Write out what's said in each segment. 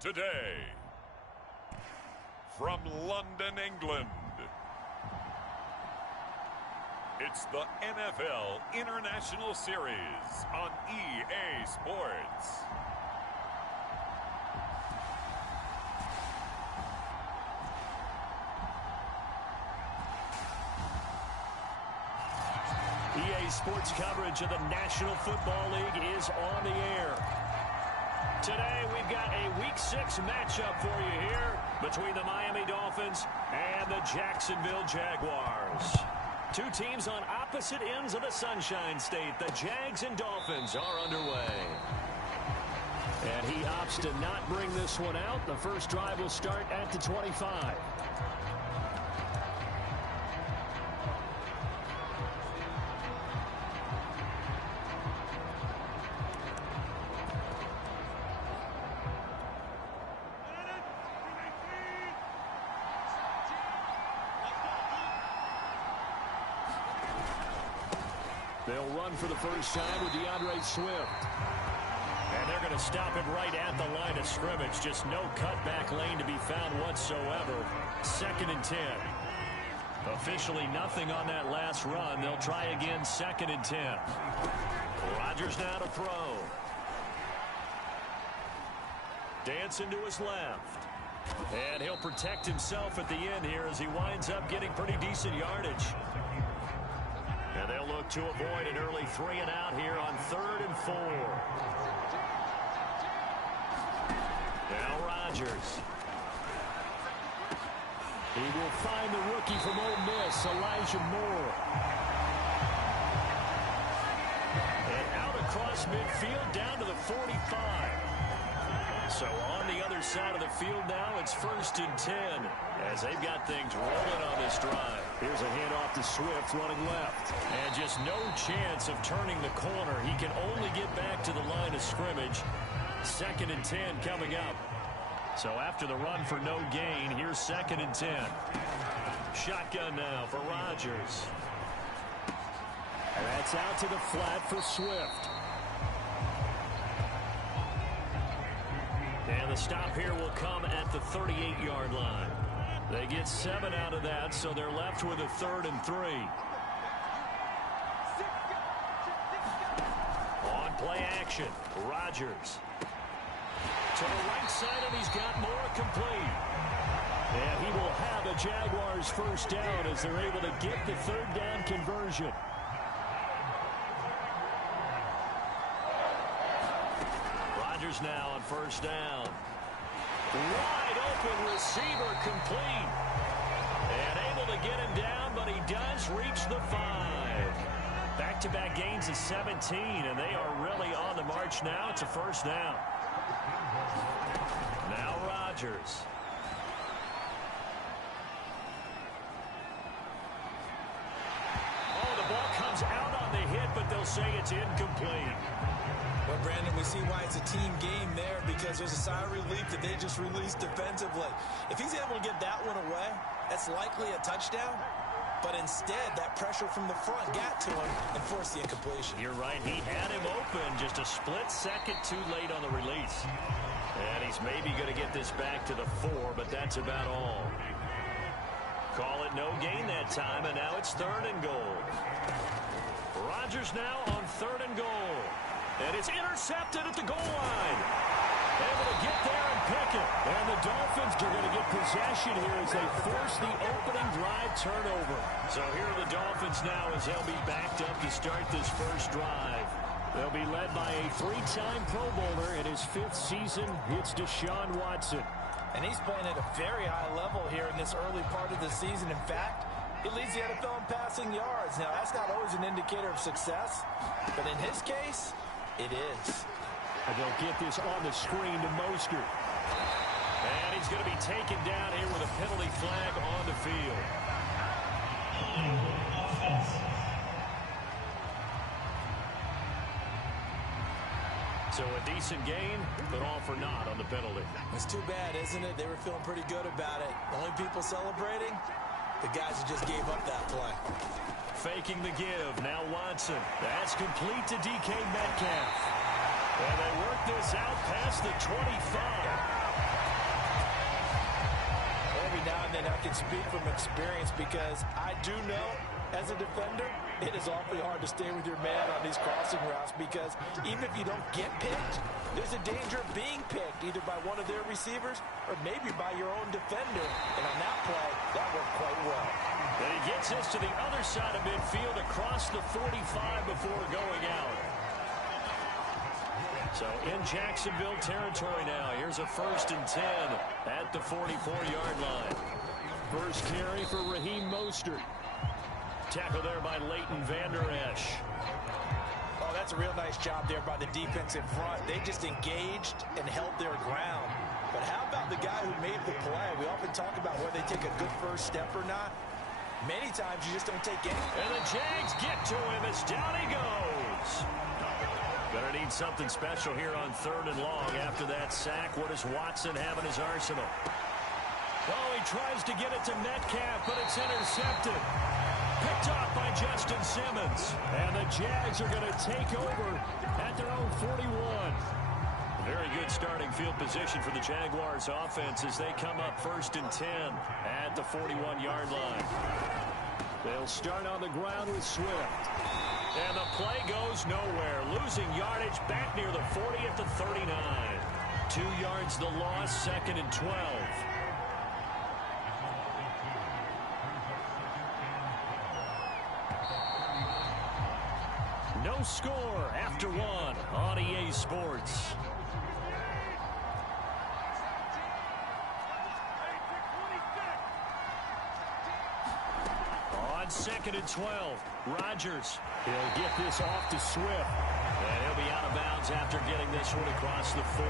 Today, from London, England, it's the NFL International Series on EA Sports. EA Sports coverage of the National Football League is on the air. Today, we've got a Week 6 matchup for you here between the Miami Dolphins and the Jacksonville Jaguars. Two teams on opposite ends of the Sunshine State. The Jags and Dolphins are underway. And he opts to not bring this one out. The first drive will start at the 25. They'll run for the first time with DeAndre Swift. And they're going to stop him right at the line of scrimmage. Just no cutback lane to be found whatsoever. 2nd and 10. Officially nothing on that last run. They'll try again 2nd and 10. Rodgers now to throw. Dancing to his left. And he'll protect himself at the end here as he winds up getting pretty decent yardage. And they'll look to avoid an early 3 and out here on 3rd and 4. Now Rodgers. He will find the rookie from Ole Miss, Elijah Moore. And out across midfield down to the 45. So on the other side of the field now, it's 1st and 10 as they've got things rolling on this drive. Here's a handoff to Swift running left. And just no chance of turning the corner. He can only get back to the line of scrimmage. 2nd and 10 coming up. So after the run for no gain, here's 2nd and 10. Shotgun now for Rodgers. And that's out to the flat for Swift. And the stop here will come at the 38-yard line. They get 7 out of that, so they're left with a 3rd and 3. On play action, Rodgers. To the right side, and he's got more complete. And he will have a Jaguars first down as they're able to get the 3rd down conversion. Rodgers now on 1st down. Wide open receiver complete. And able to get him down, but he does reach the 5. Back-to-back gains of 17, and they are really on the march now. It's a 1st down. Now Rodgers. Oh, the ball comes out on the hit, but they'll say it's incomplete. Well, Brandon, we see why it's a team game there because there's a sigh of relief that they just released defensively. If he's able to get that one away, that's likely a touchdown. But instead, that pressure from the front got to him and forced the incompletion. You're right. He had him open just a split second too late on the release. And he's maybe going to get this back to the 4, but that's about all. Call it no gain that time, and now it's 3rd and goal. Rodgers now on 3rd and goal. And it's intercepted at the goal line. Able to get there and pick it. And the Dolphins are going to get possession here as they force the opening drive turnover. So here are the Dolphins now as they'll be backed up to start this first drive. They'll be led by a 3-time Pro Bowler in his 5th season. It's Deshaun Watson. And he's playing at a very high level here in this early part of the season. In fact, he leads the NFL in passing yards. Now, that's not always an indicator of success, but in his case, it is. And they'll get this on the screen to Mostert. And he's going to be taken down here with a penalty flag on the field. So a decent gain, but all for naught on the penalty. It's too bad, isn't it? They were feeling pretty good about it. The only people celebrating, the guys who just gave up that play. Faking the give. Now Watson. That's complete to DK Metcalf. And they work this out past the 25. Every now and then I can speak from experience because I do know, as a defender, it is awfully hard to stay with your man on these crossing routes because even if you don't get picked, there's a danger of being picked either by one of their receivers or maybe by your own defender. And on that play, that worked quite well. And he gets this to the other side of midfield across the 45 before going out. So in Jacksonville territory now. Here's a 1st and 10 at the 44-yard line. First carry for Raheem Mostert. Tackle there by Leighton Vander Esch. Oh, that's a real nice job there by the defense in front. They just engaged and held their ground. But how about the guy who made the play? We often talk about whether they take a good first step or not. Many times you just don't take any. And the Jags get to him as down he goes. Gonna need something special here on 3rd and long after that sack. What does Watson have in his arsenal? Oh, he tries to get it to Metcalf, but it's intercepted. Picked off by Justin Simmons. And the Jags are going to take over at their own 41. Very good starting field position for the Jaguars offense as they come up 1st and 10 at the 41-yard line. They'll start on the ground with Swift. And the play goes nowhere. Losing yardage back near the 40 at the 39. 2 yards the loss, 2nd and 12. No score after 1 on EA Sports. On 2nd and 12, Rodgers. He'll get this off to Swift. And he'll be out of bounds after getting this one across the 40.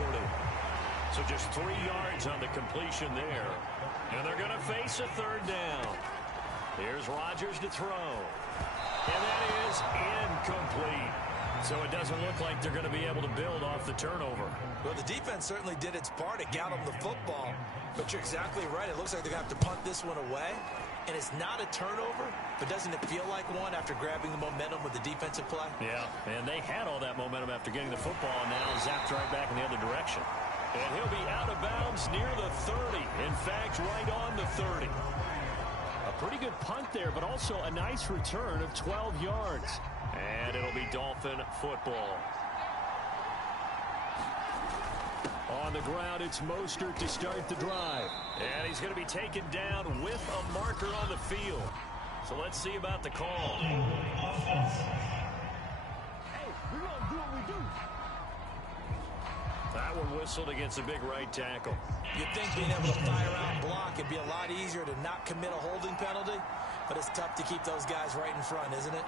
So just 3 yards on the completion there. And they're going to face a 3rd down. Here's Rodgers to throw. And that is incomplete. So it doesn't look like they're going to be able to build off the turnover. Well, the defense certainly did its part. It got them the football. But you're exactly right. It looks like they're going to have to punt this one away. And it's not a turnover, but doesn't it feel like one after grabbing the momentum with the defensive play? Yeah, and they had all that momentum after getting the football, and now zapped right back in the other direction. And he'll be out of bounds near the 30. In fact, right on the 30. A pretty good punt there, but also a nice return of 12 yards. And it'll be Dolphin football. On the ground, it's Mostert to start the drive. And he's going to be taken down with a marker on the field. So let's see about the call. Hey, we're going to do what we do. That one whistled against a big right tackle. You'd think being able to fire out and block it'd be a lot easier to not commit a holding penalty, but it's tough to keep those guys right in front, isn't it?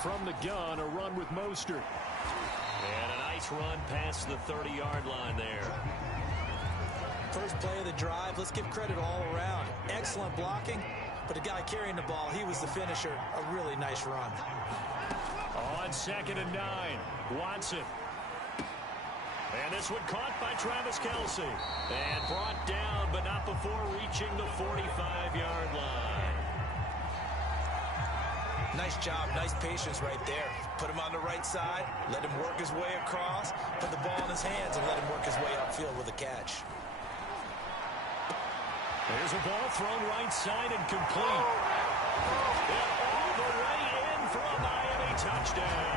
From the gun, a run with Mostert. And a nice run past the 30-yard line there. First play of the drive, let's give credit all around. Excellent blocking, but the guy carrying the ball, he was the finisher. A really nice run. On 2nd and 9, Watson. And this one caught by Travis Kelce. And brought down, but not before reaching the 45-yard line. Nice job, nice patience right there. Put him on the right side, let him work his way across, put the ball in his hands, and let him work his way upfield with a catch. There's a ball thrown right side and complete. And all the way in for a Miami touchdown.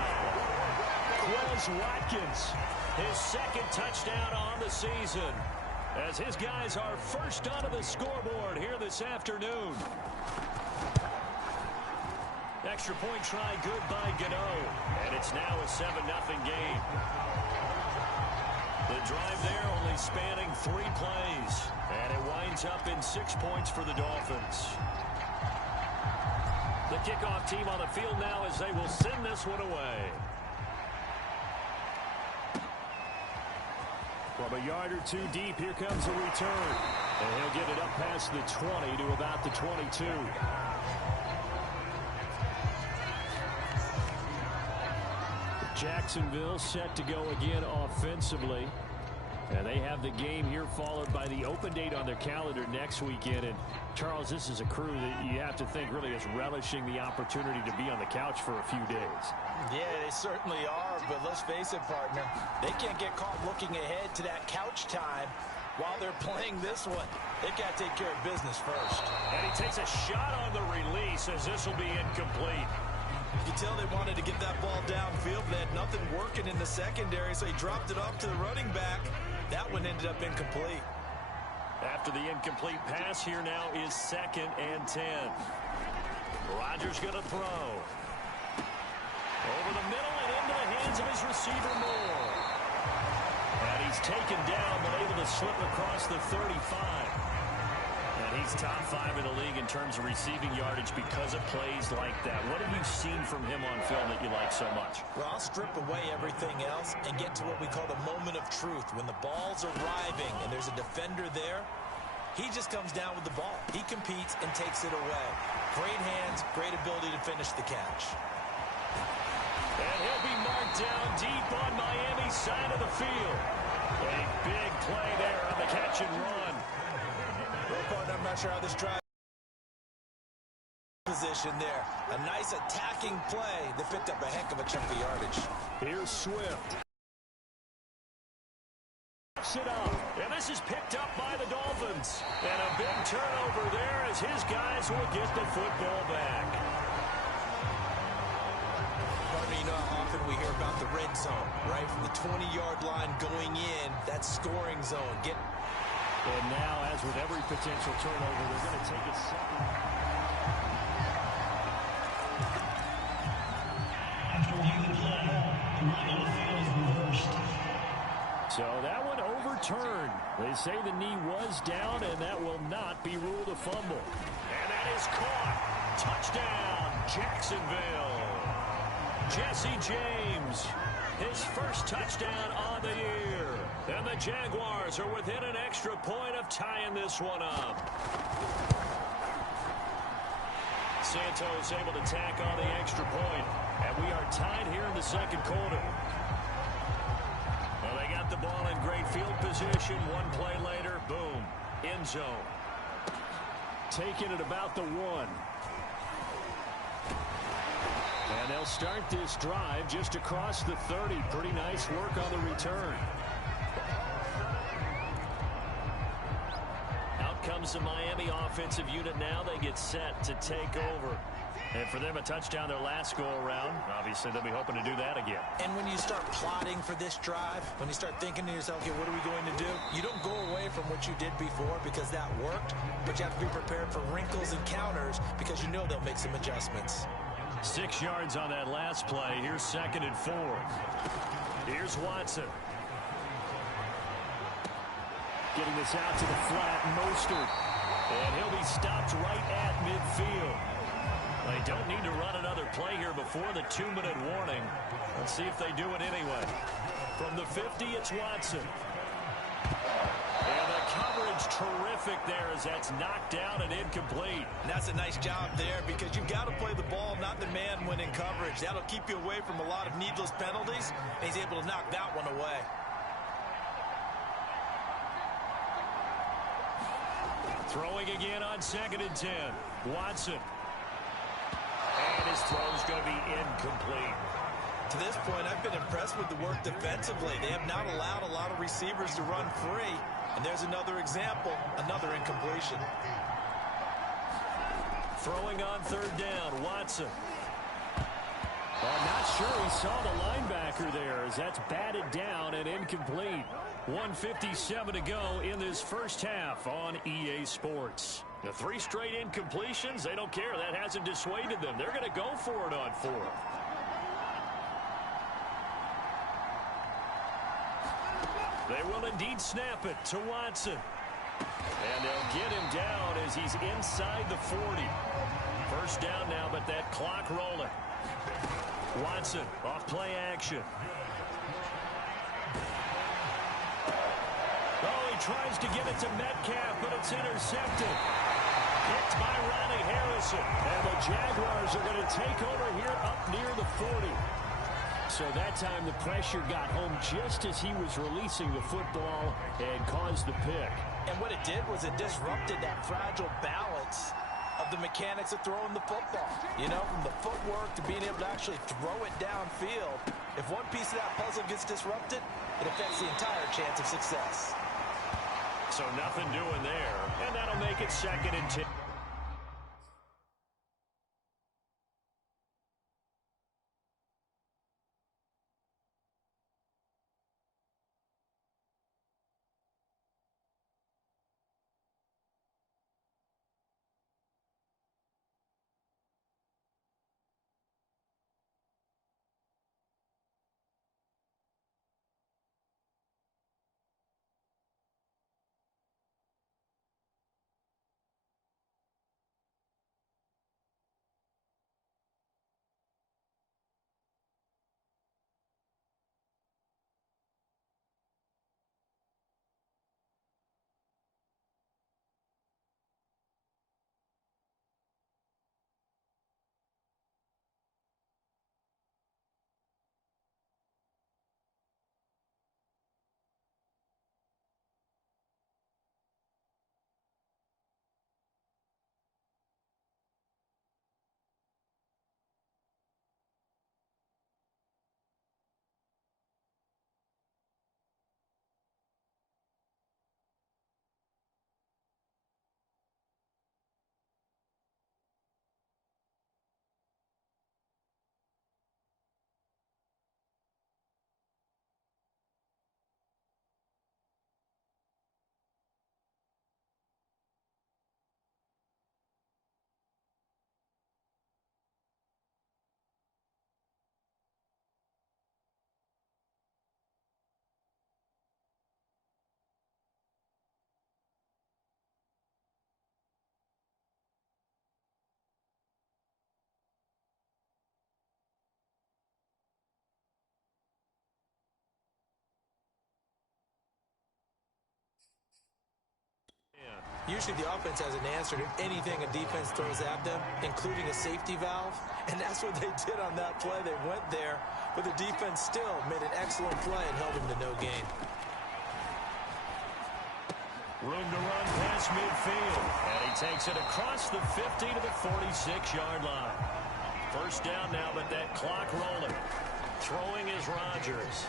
Quez Watkins, his 2nd touchdown on the season, as his guys are first onto the scoreboard here this afternoon. Extra point try good by Gano. And it's now a 7-0 game. The drive there only spanning 3 plays. And it winds up in 6 points for the Dolphins. The kickoff team on the field now as they will send this one away. From a yard or 2 deep, here comes a return. And he'll get it up past the 20 to about the 22. Jacksonville set to go again offensively. And they have the game here followed by the open date on their calendar next weekend. And, Charles, this is a crew that you have to think really is relishing the opportunity to be on the couch for a few days. Yeah, they certainly are, but let's face it, partner. They can't get caught looking ahead to that couch time while they're playing this one. They've got to take care of business first. And he takes a shot on the release as this will be incomplete. You can tell they wanted to get that ball downfield. They had nothing working in the secondary, so he dropped it off to the running back. That one ended up incomplete. After the incomplete pass, here now is 2nd and 10. Rodgers going to throw. Over the middle and into the hands of his receiver Moore. And he's taken down but able to slip across the 35. And he's top 5 in the league in terms of receiving yardage because of plays like that. What have you seen from him on film that you like so much? Well, I'll strip away everything else and get to what we call the moment of truth. When the ball's arriving and there's a defender there, he just comes down with the ball. He competes and takes it away. Great hands, great ability to finish the catch. And he'll be marked down deep on Miami's side of the field. A big play there on the catch and run. Well, partner, I'm not sure how this drive position there. A nice attacking play that picked up a heck of a chunk of yardage. Here's Swift. It up, and this is picked up by the Dolphins. And a big turnover there as his guys will get the football back. Partner, you know how often we hear about the red zone, right? From the 20-yard line going in, that scoring zone. And now, as with every potential turnover, they're going to take a second. After reviewing the play, the running on the field is reversed. So that one overturned. They say the knee was down, and that will not be ruled a fumble. And that is caught. Touchdown, Jacksonville. Jesse James, his first touchdown on the year. And the Jaguars are within an extra point of tying this one up. Santos able to tack on the extra point. And we are tied here in the second quarter. Well, they got the ball in great field position. One play later, boom, end zone. Taking it about the 1. And they'll start this drive just across the 30. Pretty nice work on the return. Out comes the Miami offensive unit now. They get set to take over. And for them, a touchdown their last go-around. Obviously, they'll be hoping to do that again. And when you start plotting for this drive, when you start thinking to yourself, okay, what are we going to do? You don't go away from what you did before because that worked, but you have to be prepared for wrinkles and counters because you know they'll make some adjustments. 6 yards on that last play. Here's 2nd and 4. Here's Watson. Getting this out to the flat, Mostert. And he'll be stopped right at midfield. They don't need to run another play here before the 2-minute warning. Let's see if they do it anyway. From the 50, it's Watson. And the coverage terrific there as that's knocked down and incomplete. And that's a nice job there because you've got to play the ball, not the man when in coverage. That'll keep you away from a lot of needless penalties, and he's able to knock that one away. Throwing again on 2nd and 10. Watson. And his throw's going to be incomplete. To this point, I've been impressed with the work defensively. They have not allowed a lot of receivers to run free. And there's another example, another incompletion. Throwing on 3rd down, Watson. I'm not sure he saw the linebacker there as that's batted down and incomplete. 1:57 to go in this first half on EA Sports. The 3 straight incompletions, they don't care. That hasn't dissuaded them. They're going to go for it on 4th. They will indeed snap it to Watson. And they'll get him down as he's inside the 40. First down now, but that clock rolling. Watson off play action. Oh, he tries to get it to Metcalf, but it's intercepted. Picked by Ronnie Harrison. And the Jaguars are going to take over here up near the 40. So that time the pressure got home just as he was releasing the football and caused the pick. And what it did was it disrupted that fragile balance of the mechanics of throwing the football. You know, from the footwork to being able to actually throw it downfield. If one piece of that puzzle gets disrupted, it affects the entire chance of success. So nothing doing there, and that'll make it 2nd and 10. Usually the offense has an answer to anything a defense throws at them, including a safety valve. And that's what they did on that play. They went there, but the defense still made an excellent play and held them to no gain. Room to run past midfield. And he takes it across the 50 to the 46-yard line. First down now, but that clock rolling. Throwing is Rodgers.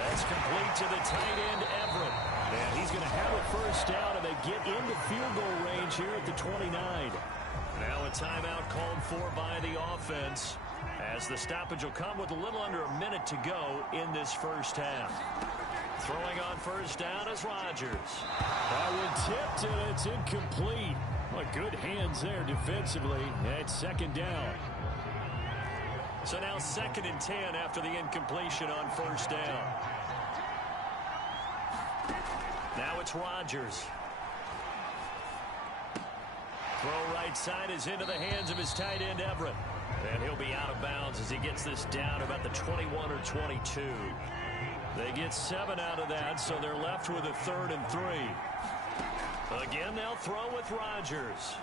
That's complete to the tight end, Everett. And he's going to have a first down, and they get into field goal range here at the 29. Now a timeout called for by the offense, as the stoppage will come with a little under a minute to go in this first half. Throwing on first down is Rodgers. That one tipped, and it's incomplete. Well, good hands there defensively. That's 2nd down. So now 2nd and 10 after the incompletion on first down. Now it's Rodgers. Throw right side is into the hands of his tight end, Everett. And he'll be out of bounds as he gets this down about the 21 or 22. They get 7 out of that, so they're left with a 3rd and 3. Again, they'll throw with Rodgers.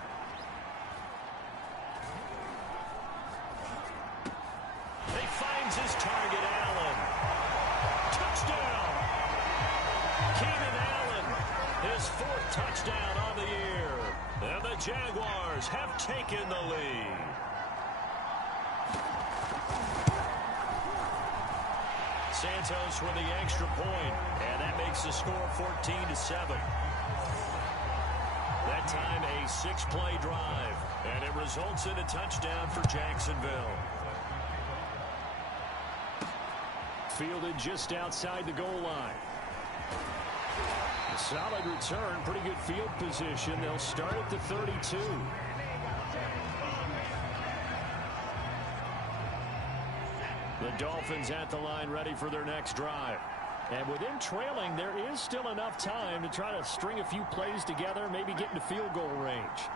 He finds his target, Allen. Touchdown! Keenan Allen, his 4th touchdown on the year. And the Jaguars have taken the lead. Santos with the extra point, and that makes the score 14-7. That time a 6-play drive, and it results in a touchdown for Jacksonville. Fielded just outside the goal line. A solid return, pretty good field position. They'll start at the 32. The Dolphins at the line, ready for their next drive. And with them trailing, there is still enough time to try to string a few plays together, maybe get into field goal range.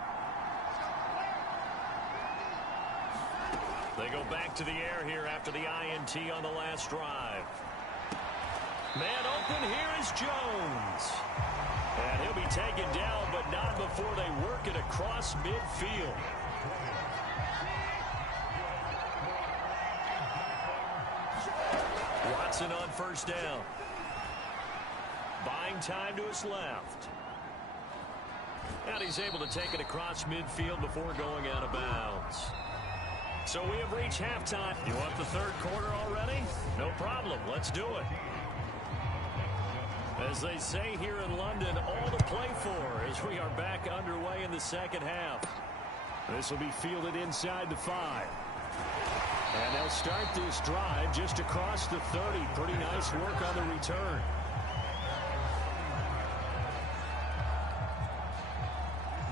They go back to the air here after the INT on the last drive. Man open, here is Jones. And he'll be taken down, but not before they work it across midfield. Watson on first down. Buying time to his left. And he's able to take it across midfield before going out of bounds. So we have reached halftime. You want the third quarter already? No problem. Let's do it. As they say here in London, all to play for as we are back underway in the second half. This will be fielded inside the 5. And they'll start this drive just across the 30. Pretty nice work on the return.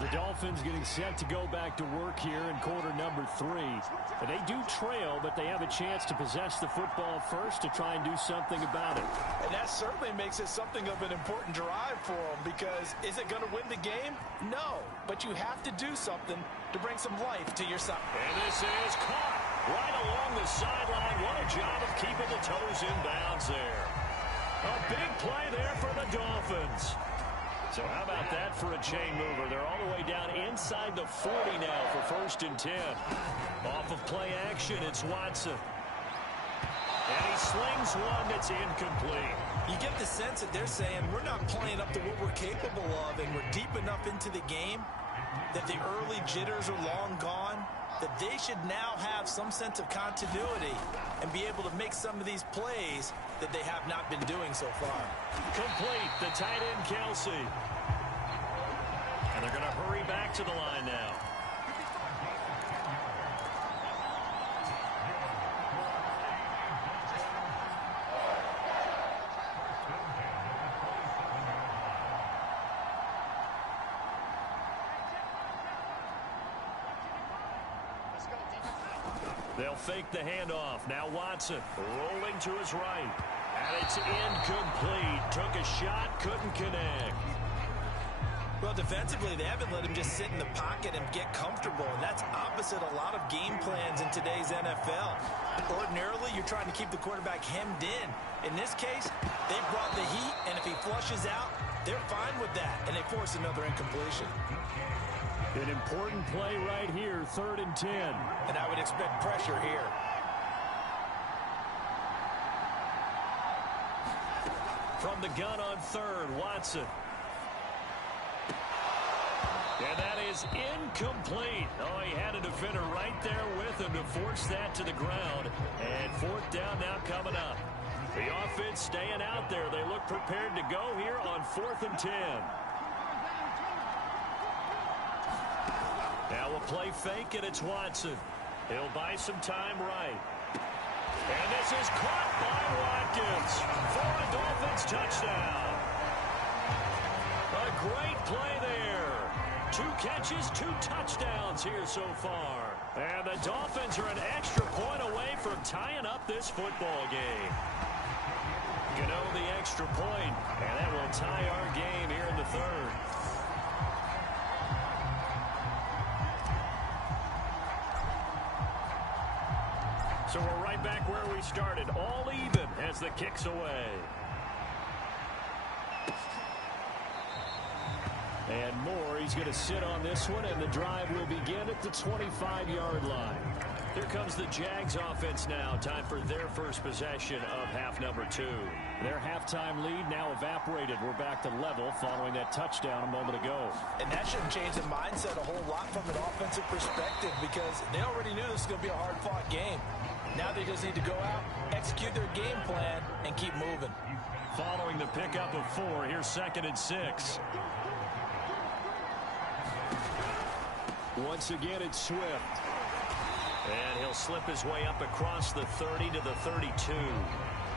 The Dolphins getting set to go back to work here in quarter number 3. They do trail, but they have a chance to possess the football first to try and do something about it. And that certainly makes it something of an important drive for them, because is it going to win the game? No, but you have to do something to bring some life to your side. And this is caught right along the sideline. What a job of keeping the toes in bounds there. A big play there for the Dolphins. So how about that for a chain mover? They're all the way down inside the 40 now for 1st and 10. Off of play action, it's Watson. And he slings one that's incomplete. You get the sense that they're saying we're not playing up to what we're capable of, and we're deep enough into the game that the early jitters are long gone, that they should now have some sense of continuity and be able to make some of these plays that they have not been doing so far. Complete, the tight end Kelsey. And they're going to hurry back to the line now. They'll fake the handoff. Now Watson rolling to his right. And it's incomplete. Took a shot, couldn't connect. Well, defensively, they haven't let him just sit in the pocket and get comfortable, and that's opposite a lot of game plans in today's NFL. Ordinarily, you're trying to keep the quarterback hemmed in. In this case, they brought the heat, and if he flushes out, they're fine with that, and they force another incompletion. An important play right here, 3rd and 10. And I would expect pressure here. From the gun on 3rd, Watson. And that is incomplete. Oh, he had a defender right there with him to force that to the ground. And 4th down now coming up. The offense staying out there. They look prepared to go here on 4th and 10. Now a play fake, and it's Watson. He'll buy some time right. And this is caught by Watkins for a Dolphins touchdown. A great play there. 2 catches, 2 touchdowns here so far. And the Dolphins are an extra point away from tying up this football game. Gano the extra point, and that will tie our game here in the 3rd. So we're right back where we started, all even as the kick's away. And Moore, he's going to sit on this one, and the drive will begin at the 25-yard line. Here comes the Jags offense now. Time for their first possession of half number 2. Their halftime lead now evaporated. We're back to level following that touchdown a moment ago. And that shouldn't change the mindset a whole lot from an offensive perspective, because they already knew this was going to be a hard-fought game. Now they just need to go out, execute their game plan, and keep moving. Following the pickup of 4, here's 2nd and 6. Once again, it's Swift. And he'll slip his way up across the 30 to the 32.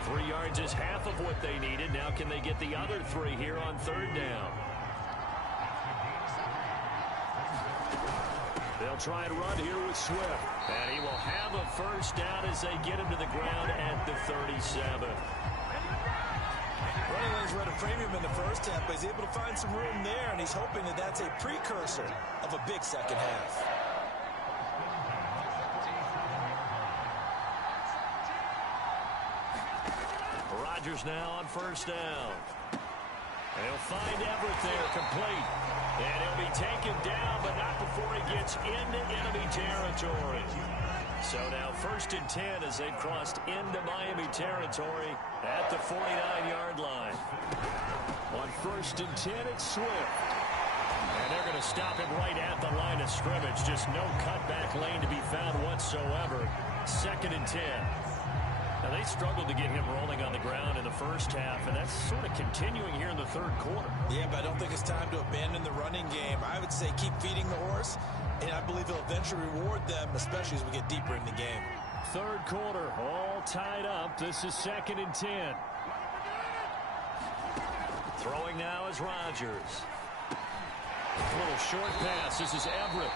3 yards is half of what they needed. Now can they get the other 3 here on 3rd down? They'll try and run here with Swift. And he will have a first down as they get him to the ground at the 37. Running lanes were at a premium in the first half, but he's able to find some room there, and he's hoping that that's a precursor of a big second half. Rodgers now on first down. And he'll find Everett there, complete. And he'll be taken down, but not before he gets into enemy territory. So now first and 10 as they've crossed into Miami territory at the 49-yard line. On first and 10, it's Swift. And they're going to stop him right at the line of scrimmage. Just no cutback lane to be found whatsoever. Second and 10. Now, they struggled to get him rolling on the ground in the first half, and that's sort of continuing here in the third quarter. Yeah, but I don't think it's time to abandon the running game. I would say keep feeding the horse, and I believe he'll eventually reward them, especially as we get deeper in the game. Third quarter, all tied up. This is second and 10. Throwing now is Rodgers. A little short pass. This is Everett.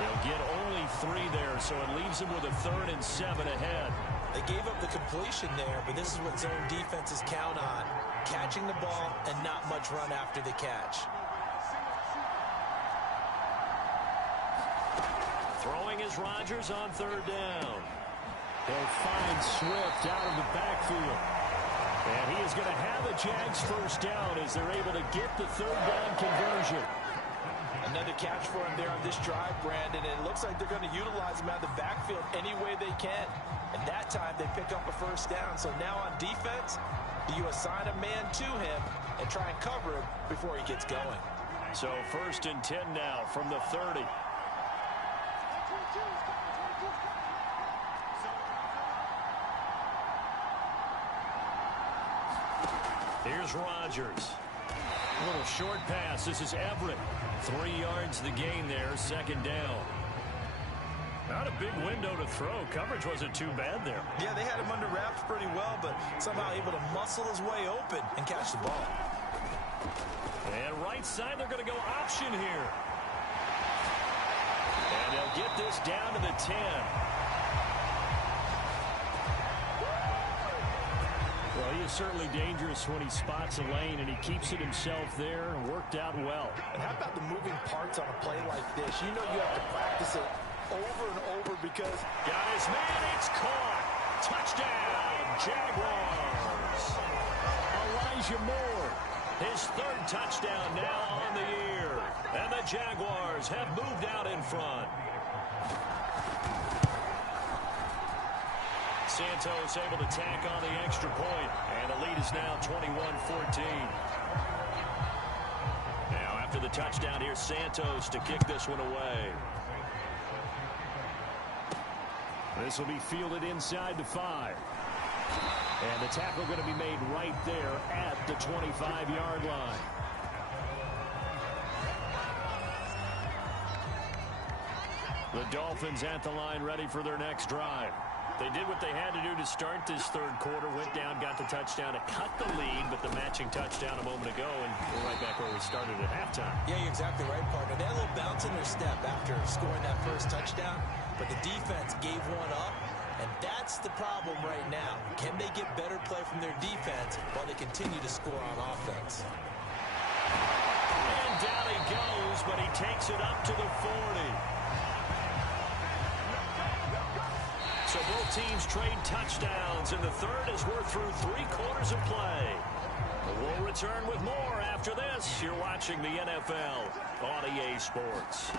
They'll get only 3 there, so it leaves them with a 3rd and 7 ahead. They gave up the completion there, but this is what zone defenses count on. Catching the ball and not much run after the catch. Throwing is Rodgers on 3rd down. They'll find Swift out of the backfield. And he is going to have a Jags first down as they're able to get the 3rd down conversion. Another catch for him there on this drive, Brandon. And it looks like they're going to utilize him out of the backfield any way they can. And that time they pick up a first down. So now on defense, you assign a man to him and try and cover him before he gets going. So first and 10 now from the 30. Here's Rodgers. A little short pass. This is Everett. 3 yards the gain there. 2nd down. Not a big window to throw. Coverage wasn't too bad there. Yeah, they had him under wraps pretty well, but somehow able to muscle his way open and catch the ball. And right side, they're going to go option here. And they'll get this down to the 10. Well, he is certainly dangerous when he spots a lane, and he keeps it himself there and worked out well. And how about the moving parts on a play like this? You know you have to practice it over and over because... Got his man, it's caught. Touchdown, Jaguars. Elijah Moore. His 3rd touchdown now on the year. And the Jaguars have moved out in front. Santos able to tack on the extra point, and the lead is now 21-14. Now after the touchdown here, Santos to kick this one away. This will be fielded inside the 5. And the tackle going to be made right there at the 25-yard line. The Dolphins at the line ready for their next drive. They did what they had to do to start this third quarter. Went down, got the touchdown to cut the lead, but the matching touchdown a moment ago, and we're right back where we started at halftime. Yeah, you're exactly right, partner. They had a little bounce in their step after scoring that first touchdown, but the defense gave one up, and that's the problem right now. Can they get better play from their defense while they continue to score on offense? And down he goes, but he takes it up to the 40. So both teams trade touchdowns, and the third as we're through 3 quarters of play. We'll return with more after this. You're watching the NFL on EA Sports.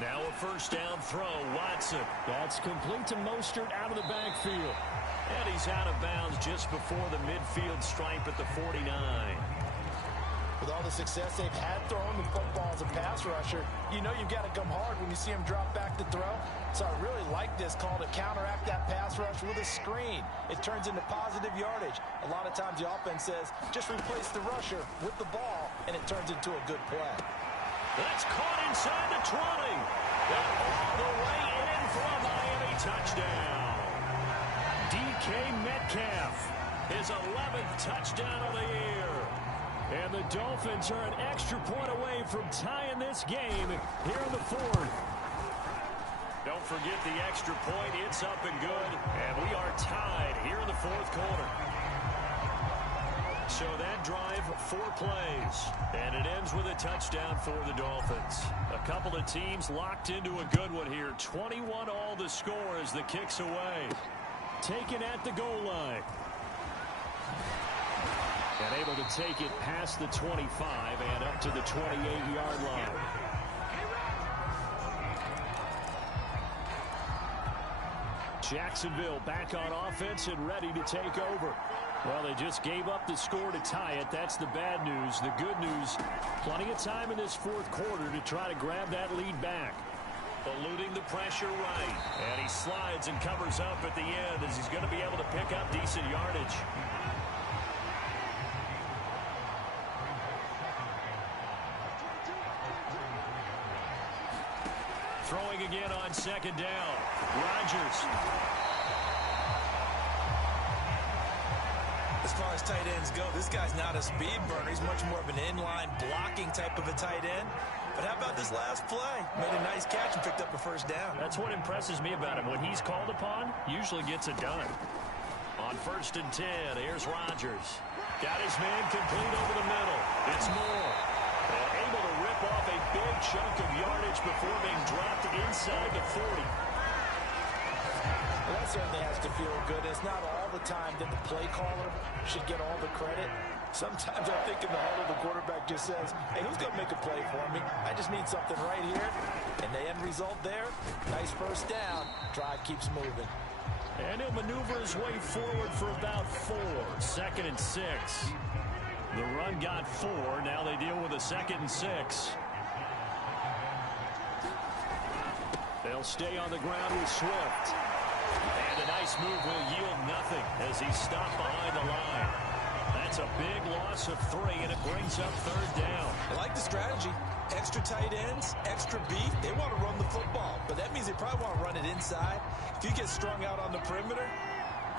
Now a first down throw, Watson. That's complete to Mostert out of the backfield. And he's out of bounds just before the midfield stripe at the 49. With all the success they've had throwing the football as a pass rusher, you know you've got to come hard when you see him drop back to throw. So I really like this call to counteract that pass rush with a screen. It turns into positive yardage. A lot of times the offense says, just replace the rusher with the ball, and it turns into a good play. That's caught inside the 20. And all the way in for a Miami touchdown. DK Metcalf. His 11th touchdown of the year. And the Dolphins are an extra point away from tying this game here in the 4th. Don't forget the extra point. It's up and good. And we are tied here in the 4th quarter. So that drive, 4 plays. And it ends with a touchdown for the Dolphins. A couple of teams locked into a good one here. 21 all the score as the kick's away. Taken at the goal line. And able to take it past the 25 and up to the 28-yard line. Jacksonville back on offense and ready to take over. Well, they just gave up the score to tie it. That's the bad news. The good news, plenty of time in this fourth quarter to try to grab that lead back. Eluding the pressure right. And he slides and covers up at the end as he's going to be able to pick up decent yardage. Throwing again on second down. Rodgers. As far as tight ends go, this guy's not a speed burner. He's much more of an inline blocking type of a tight end. But how about this last play? Made a nice catch and picked up a first down. That's what impresses me about him. When he's called upon, usually gets it done. On 1st and 10, here's Rodgers. Got his man complete over the middle. It's Moore. And able to rip off a big chunk of yardage before being dropped inside the 40. Well, that certainly has to feel good. It's not all the time that the play caller should get all the credit. Sometimes I think in the huddle, the quarterback just says, hey, who's going to make a play for me? I just need something right here. And the end result there, nice first down. Drive keeps moving. And he'll maneuver his way forward for about 4. 2nd and 6. The run got 4. Now they deal with a 2nd and 6. They'll stay on the ground with Swift. And a nice move will yield nothing as he's stopped behind the line. That's a big loss of 3, and it brings up 3rd down. I like the strategy. Extra tight ends, extra beef. They want to run the football, but that means they probably want to run it inside. If you get strung out on the perimeter,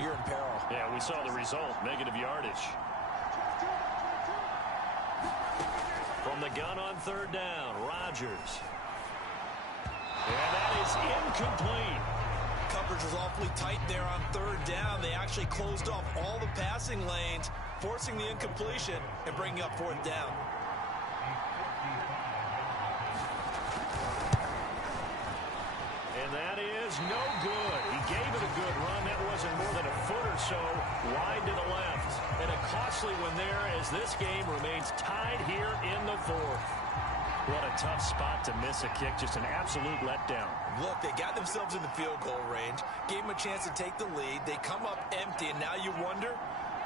you're in peril. Yeah, we saw the result, negative yardage. From the gun on 3rd down, Rodgers. And that is incomplete. Coverage was awfully tight there on 3rd down. They actually closed off all the passing lanes, forcing the incompletion and bringing up 4th down. And that is no good. He gave it a good run. That wasn't more than a foot or so wide to the left. And a costly one there as this game remains tied here in the 4th. What a tough spot to miss a kick. Just an absolute letdown. Look, they got themselves in the field goal range, gave them a chance to take the lead. They come up empty, and now you wonder,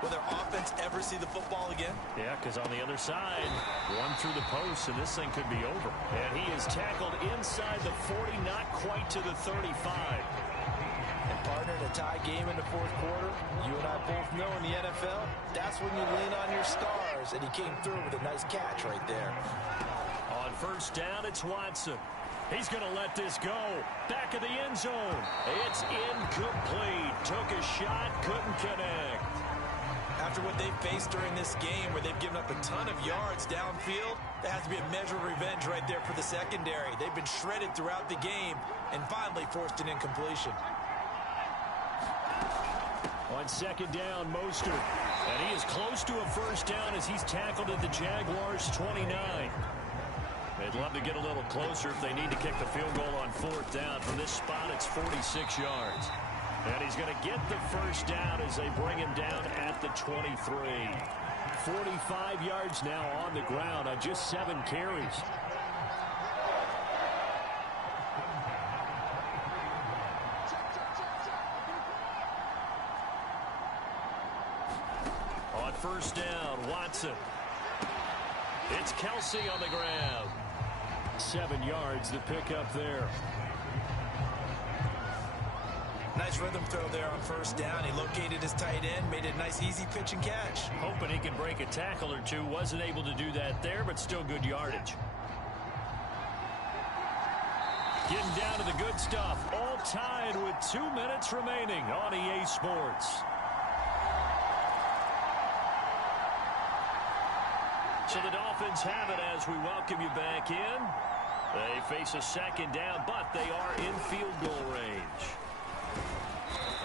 will their offense ever see the football again? Yeah, because on the other side, one through the post, and this thing could be over. And he is tackled inside the 40, not quite to the 35. And partner, in a tie game in the 4th quarter, you and I both know in the NFL, that's when you lean on your stars, and he came through with a nice catch right there. On 1st down, it's Watson. He's going to let this go. Back of the end zone. It's incomplete. Took a shot, couldn't connect. After what they faced during this game, where they've given up a ton of yards downfield, there has to be a measure of revenge right there for the secondary. They've been shredded throughout the game and finally forced an incompletion. On 2nd down, Mostert. And he is close to a 1st down as he's tackled at the Jaguars' 29. They'd love to get a little closer if they need to kick the field goal on 4th down. From this spot, it's 46 yards. And he's going to get the 1st down as they bring him down at the 23. 45 yards now on the ground on just 7 carries. On 1st down, Watson. It's Kelsey on the ground. 7 yards to pick up there. Nice rhythm throw there on 1st down. He located his tight end, made it a nice easy pitch and catch. Hoping he can break a tackle or two. Wasn't able to do that there, but still good yardage. Getting down to the good stuff. All tied with 2 minutes remaining on EA Sports. So the Dolphins have it as we welcome you back in. They face a 2nd down, but they are in field goal range.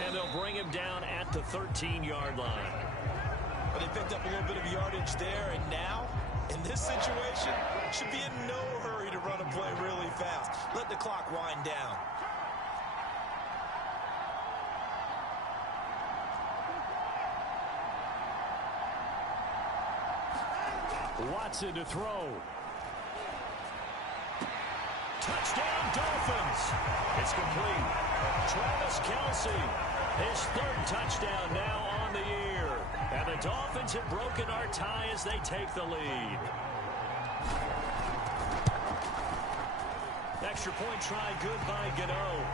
And they'll bring him down at the 13-yard line. Well, they picked up a little bit of yardage there, and now, in this situation, should be in no hurry to run a play really fast. Let the clock wind down. Watson to throw. Touchdown, Dolphins. It's complete. Travis Kelce Kelsey. His third touchdown now on the year. And the Dolphins have broken our tie as they take the lead. Extra point try good by Gano.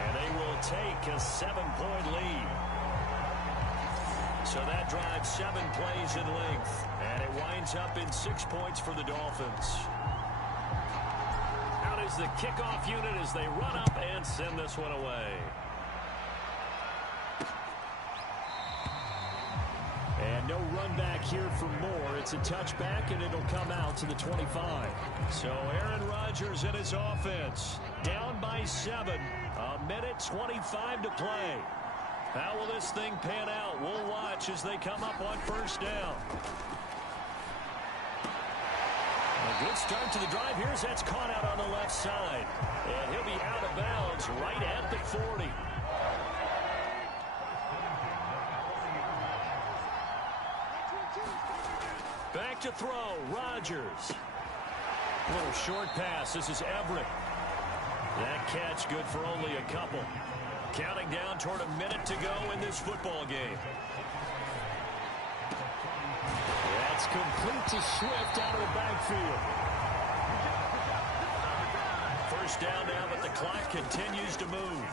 And they will take a 7-point lead. So that drives 7 plays in length. And it winds up in 6 points for the Dolphins. Out is the kickoff unit as they run up and send this one away. And no run back here for more. It's a touchback, and it'll come out to the 25. So Aaron Rodgers and his offense down by 7. A minute 25 to play. How will this thing pan out? We'll watch as they come up on first down. A good start to the drive here as that's caught out on the left side. And he'll be out of bounds right at the 40. Back to throw, Rodgers. A little short pass. This is Everett. That catch good for only a couple. Counting down toward a minute to go in this football game. That's complete to Swift out of the backfield. First down now, but the clock continues to move.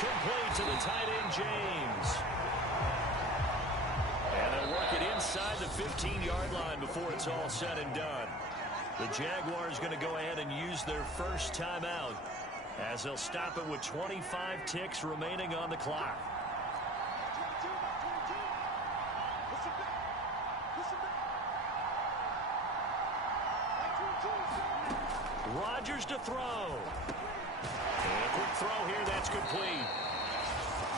Complete to the tight end, James. And they'll work it inside the 15-yard line before it's all said and done. The Jaguars going to go ahead and use their first timeout as they'll stop it with 25 ticks remaining on the clock. Rodgers to throw. And a quick throw here, that's complete.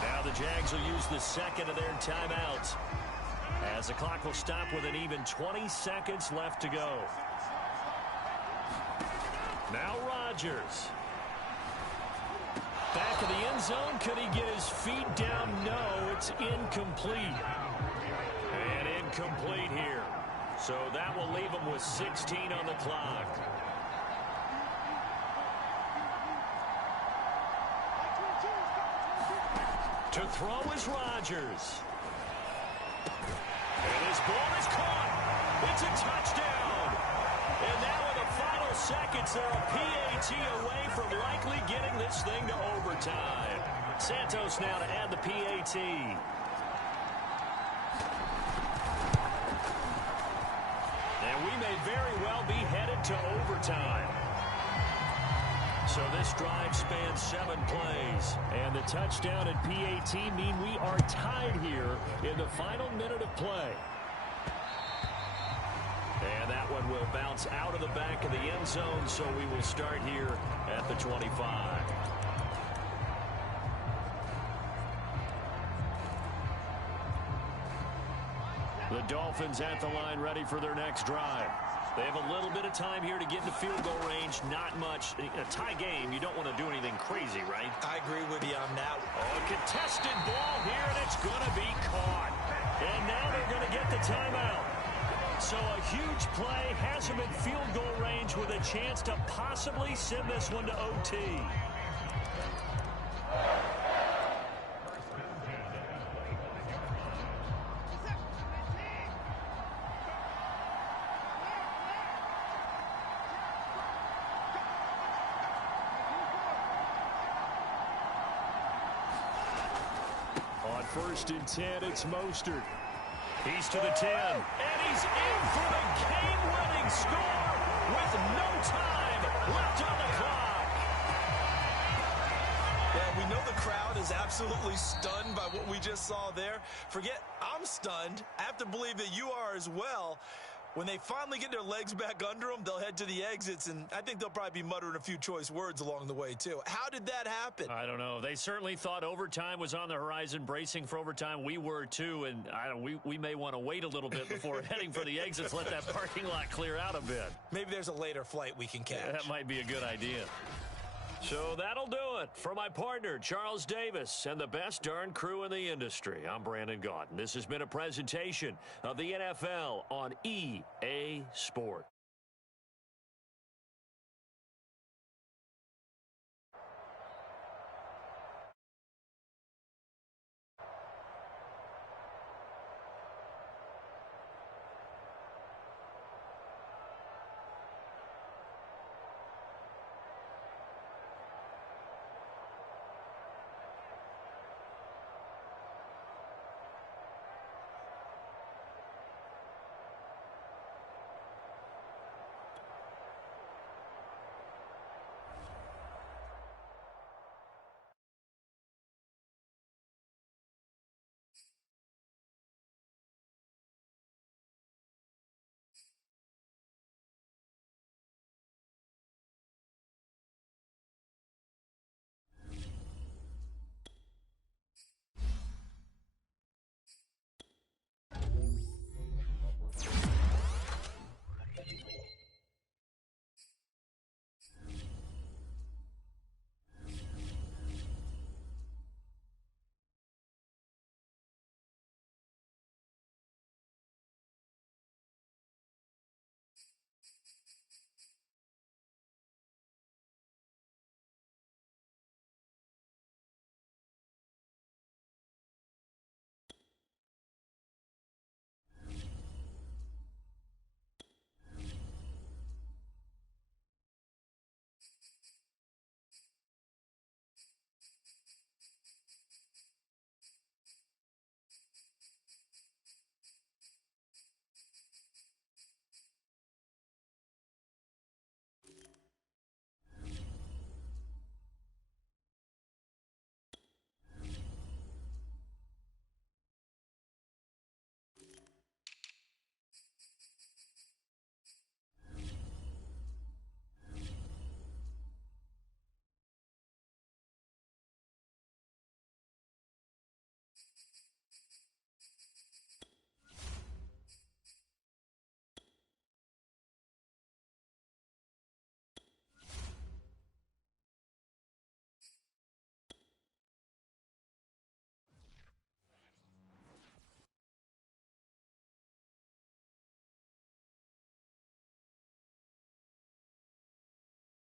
Now the Jags will use the second of their timeouts as the clock will stop with an even 20 seconds left to go. Now Rodgers. Back of the end zone. Could he get his feet down? No, it's incomplete. And incomplete here. So that will leave him with 16 on the clock. To throw is Rodgers. And his ball is caught. It's a touchdown. And now in the final seconds, they're a PAT away from likely getting this thing to overtime. Santos now to add the PAT. And we may very well be headed to overtime. So this drive spans 7 plays. And the touchdown and PAT mean we are tied here in the final minute of play. And that one will bounce out of the back of the end zone, so we will start here at the 25. The Dolphins at the line ready for their next drive. They have a little bit of time here to get into field goal range. Not much. A tie game, you don't want to do anything crazy, right? I agree with you on that. Oh, a contested ball here, and it's going to be caught. And now they're going to get the timeout. So a huge play has him in field goal range with a chance to possibly send this one to OT. On 1st and 10, it's Mostert. He's to the 10, and he's in for the game-winning score with no time left on the clock. Well, we know the crowd is absolutely stunned by what we just saw there. Forget I'm stunned. I have to believe that you are as well. When they finally get their legs back under them, they'll head to the exits, and I think they'll probably be muttering a few choice words along the way, too. How did that happen? I don't know. They certainly thought overtime was on the horizon, bracing for overtime. We were, too, and we may want to wait a little bit before heading for the exits, let that parking lot clear out a bit. Maybe there's a later flight we can catch. That might be a good idea. So that'll do it for my partner, Charles Davis, and the best darn crew in the industry. I'm Brandon Gaudin. This has been a presentation of the NFL on EA Sports.